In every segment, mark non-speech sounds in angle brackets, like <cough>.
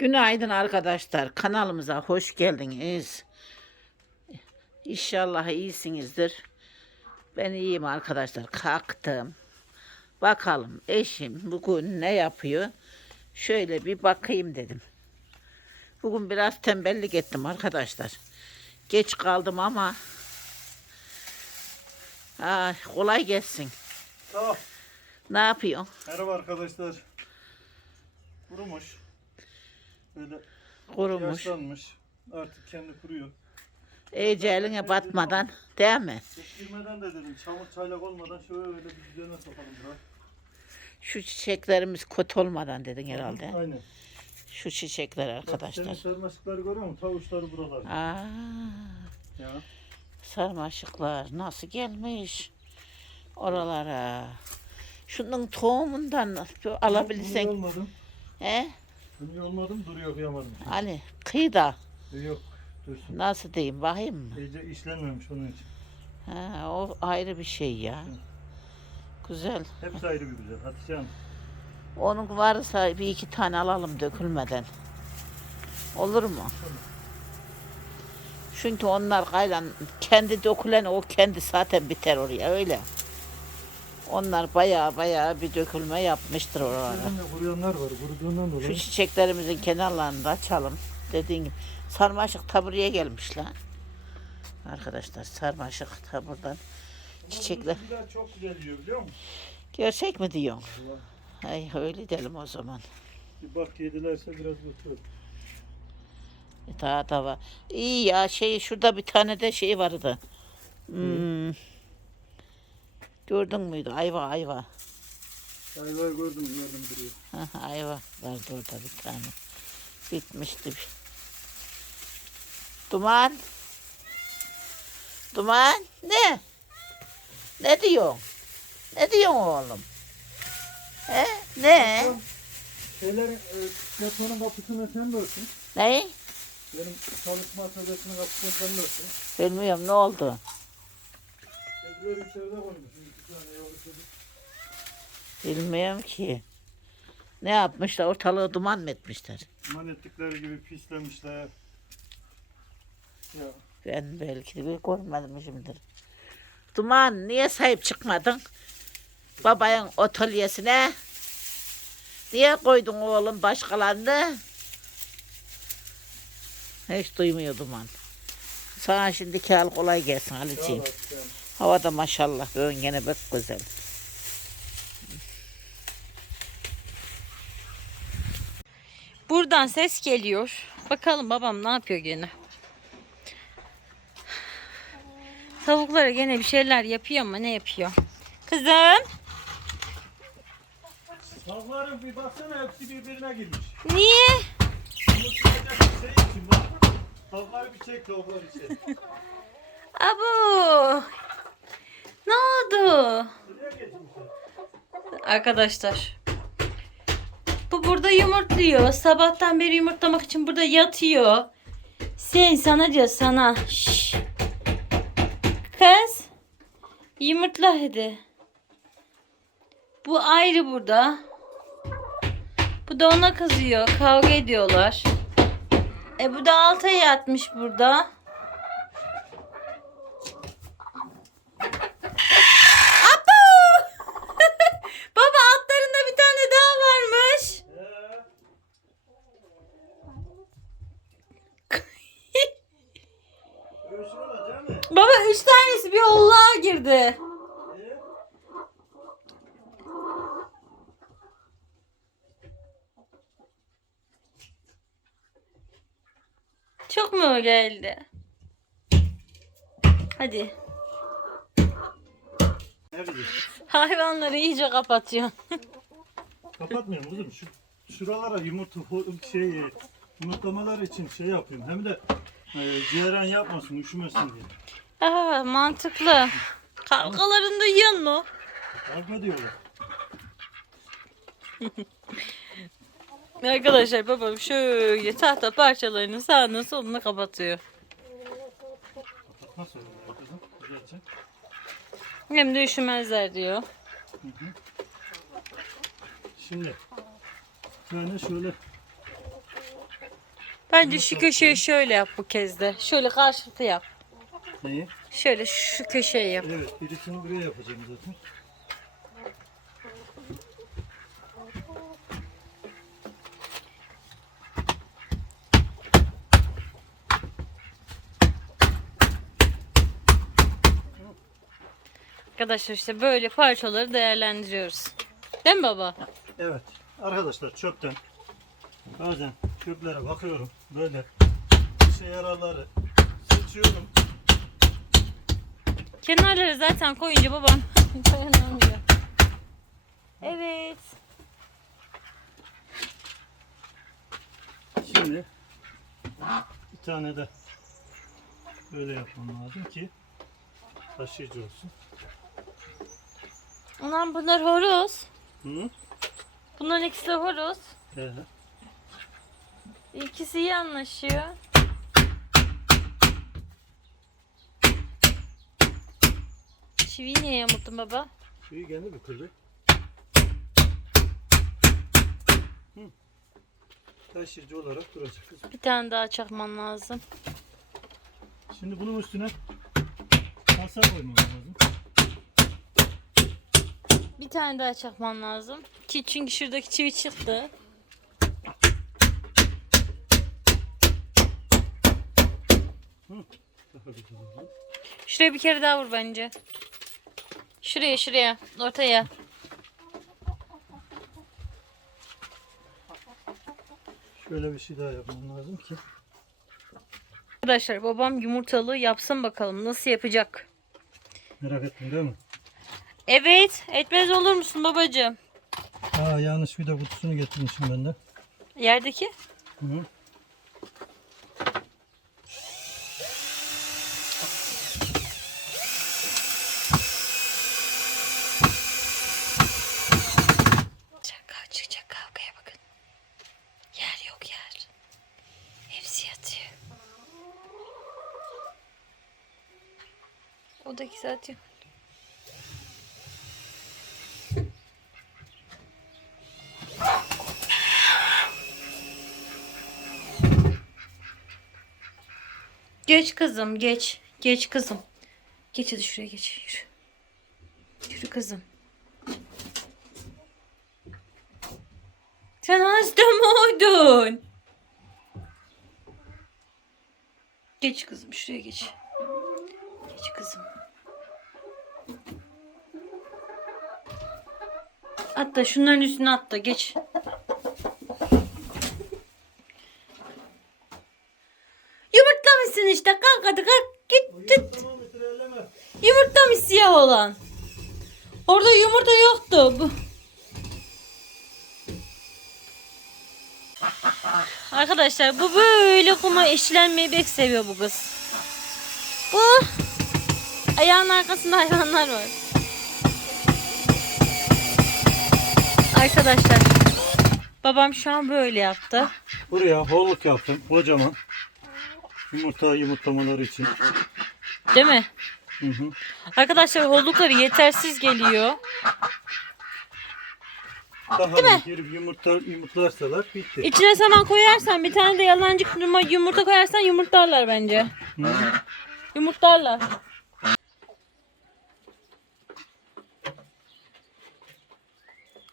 Günaydın arkadaşlar. Kanalımıza hoş geldiniz. İnşallah iyisinizdir. Ben iyiyim arkadaşlar. Kalktım. Bakalım eşim bugün ne yapıyor? Şöyle bir bakayım dedim. Bugün biraz tembellik ettim arkadaşlar. Geç kaldım ama Ay, kolay gelsin. Tamam. Ne yapıyorsun? Merhaba arkadaşlar. Kurumuş. Böyle Kurumuş. yaşlanmış. Artık kendi kuruyor. İyice eline batmadan değil mi? Girmeden de dedim çamur çaylak olmadan şöyle bir düzene sokalım biraz. Şu çiçeklerimiz kötü olmadan dedin herhalde. Aynen. Şu çiçekler Bak, arkadaşlar. Senin sarmaşıkları görüyor musun? Tavuşları buralar. Aa, Ya. sarmaşıklar nasıl gelmiş oralara. Şunun tohumundan alabilirsen. Bunu olmadım. He? Bunu olmadım duruyor kıyamadım. Ali kıyıda Yok. Dursun. nasıl diyeyim bakayım mı? İyice işlenmemiş onun için. Ha, o ayrı bir şey ya. Güzel. Hepsi ayrı bir güzel. Hatice Hanım. Onun varsa bir iki tane alalım dökülmeden. Olur mu? Çünkü onlar kaylan kendi dökülen o kendi zaten biter oraya öyle. Onlar baya baya bir dökülme yapmıştır oralara. Kuruyanlar var. Kuruduğundan Şu dolayı. çiçeklerimizin kenarlarını da açalım. Dediğin gibi sarmaşık taburaya gelmiş lan. Arkadaşlar sarmaşık taburdan çiçekler. Çok güzel yiyor biliyor musun? Gerçek mi diyorsun? Ay öyle dedim o zaman. Bir bak yedilerse biraz götürür. E, Daha da var. İyi ya şey şurada bir tane de şey vardı. Hmm. Gördün müydü? Ayva ayva. Ayvayı gördüm gördüm duruyor. Ayva vardı orada bir tane. Bitmişti. Duman. Duman ne? Ne diyorsun? Ne diyorsun oğlum? He? Ne? Şeyler, e, deponun kapısını sen de örtün. Ne? Benim çalışma atölyesinin kapısını sen de örtün. Bilmiyorum ne oldu? Ebru'yu içeride koymuşsun. İki tane yavru çocuk. Bilmiyorum ki. Ne yapmışlar? Ortalığı duman mı etmişler? Duman ettikleri gibi pislemişler. Ya Ben belki de görmemişimdir. Duman niye sahip çıkmadın? Babanın atölyesine. Niye koydun oğlum başkalarını? Hiç duymuyor Duman. Sana şimdiki al kolay gelsin Ali'ciğim. Bak sen. Havada maşallah bugün gene pek güzel. Buradan ses geliyor. Bakalım babam ne yapıyor gene. Tavuklara gene bir şeyler yapıyor ama ne yapıyor? Kızım Tavukların bir baksana hepsi birbirine girmiş. niye? Şey için bak. Tavukları bir çek tavukları çek. Abu. Ne oldu? Nereye geçmişler? Arkadaşlar. Bu burada yumurtluyor. Sabahtan beri yumurtlamak için burada yatıyor. Sen sana diyor sana. Şşş. Kız. Yumurtla hadi. Bu ayrı burada. Bu da ona kızıyor. Kavga ediyorlar. E bu da alta yatmış burada. Abu! Baba altlarında bir tane daha varmış. Ee, Göğsün olacak mı? Baba üç tanesi bir olluğa girdi. Çok mu geldi? Hadi. Nerede? Hayvanları iyice kapatıyor. Kapatmıyorum kızım. Şu, şuralara yumurta şey yumurtlamalar için şey yapıyorum. Hem de e, ceyran yapmasın, üşümesin diye. Aa, mantıklı. Kavgalarını duyuyor mu? Kavga diyorlar. Arkadaşlar babam şöyle tahta parçalarını sağına soluna kapatıyor. Kızım? Güzelce. Hem de üşümezler diyor. Şimdi şöyle şöyle Bence şu köşeyi şöyle yap bu kez de. Şöyle karşılıklı yap. Neyi? Şöyle şu köşeyi yap. Evet birisini buraya yapacağım zaten. Arkadaşlar işte böyle parçaları değerlendiriyoruz. Değil mi baba? Evet arkadaşlar çöpten bazen çöplere bakıyorum böyle işe yararları seçiyorum. Kenarları zaten koyunca babam <laughs> dayanamıyor. Evet. Şimdi bir tane de böyle yapmam lazım ki taşıyıcı olsun. Ulan bunlar horoz. Hı? Bunların ikisi de horoz. Evet. İkisi iyi anlaşıyor. Çiviyi niye yamulttun baba? Şeyi kendi bitirdi. Hı. Taşıyıcı olarak duracak kızım. Bir tane daha çakman lazım. Şimdi bunun üstüne kasa koymam lazım. Bir tane daha çakman lazım. Ki çünkü şuradaki çivi çıktı. Oldu. Şuraya bir kere daha vur bence. Şuraya şuraya. Ortaya. Şöyle bir şey daha yapmam lazım ki. Arkadaşlar babam yumurtalı yapsın bakalım nasıl yapacak. Merak ettin değil mi? Evet. Etmez olur musun babacığım? Aa yanlış vida kutusunu getirmişim ben de. Yerdeki? Hı -hı. Çakal çıkacak kavgaya bakın. Yer yok yer. Hepsi yatıyor. O da ikisi atıyor. Geç kızım geç. Geç kızım. Geç hadi şuraya geç. Yürü. Yürü kızım. Sen hasta mıydın? Geç kızım şuraya geç. Geç kızım. Atla şunların üstüne atla geç. Yumurtlamışsın işte kalk hadi kalk git git. Mı siyah olan? Orada yumurta yoktu. Bu. Arkadaşlar bu böyle kuma işlenmeyi pek seviyor bu kız. Bu ayağın arkasında hayvanlar var. Arkadaşlar babam şu an böyle yaptı. Buraya holluk yaptım kocaman. Yumurta yumurtlamaları için. Değil mi? Hı hı. Arkadaşlar oldukları yetersiz geliyor. Daha bir girip yumurta yumurtlarsalar bitti. İçine saman koyarsan bir tane de yalancı kırma yumurta koyarsan yumurtlarlar bence. Hı. Yumurtlarlar.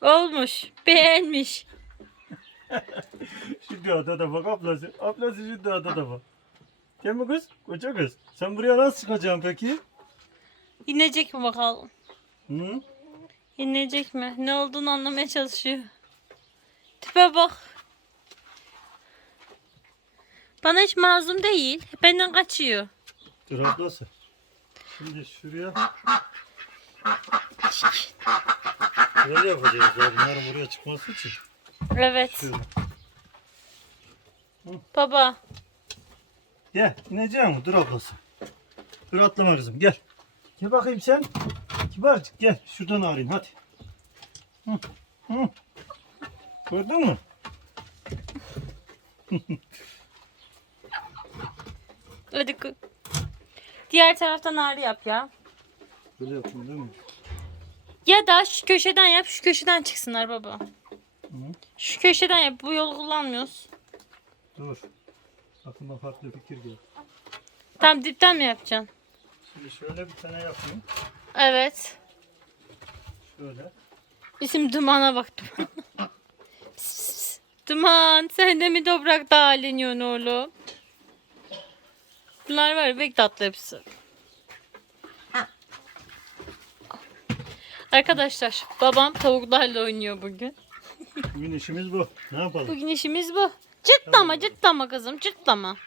Olmuş. Beğenmiş. <laughs> Şimdi adada bak ablası. Ablası şimdi adada bak. Gel mi kız? Koca kız. Sen buraya nasıl çıkacaksın peki? İnecek mi bakalım? Hı? İnecek mi? Ne olduğunu anlamaya çalışıyor. Tipe bak. Bana hiç mazlum değil. Benden kaçıyor. Dur ablası. Şimdi şuraya böyle yapacağız ya bunların buraya çıkması için. Evet. Baba. Gel ineceğim? Dur ablası. Dur atlama kızım gel. Gel bakayım sen. Kibarcık gel. Şuradan arayayım hadi. Hı. Hı. Gördün mü? Hadi. Diğer taraftan ağrı yap ya. Böyle yapayım değil mi? Ya da şu köşeden yap, şu köşeden çıksınlar baba. Hı. Şu köşeden yap, bu yolu kullanmıyoruz. Dur. Aklıma farklı fikir geldi. Tam dipten mi yapacaksın? Şimdi şöyle bir tane yapayım. Evet. Şöyle. Bizim dumana bak duman. Pis, duman sen de mi toprakta haliniyorsun oğlum? Bunlar var ya pek tatlı hepsi. Arkadaşlar babam tavuklarla oynuyor bugün. Bugün işimiz bu. Ne yapalım? Bugün işimiz bu. Cırtlama cırtlama kızım cırtlama.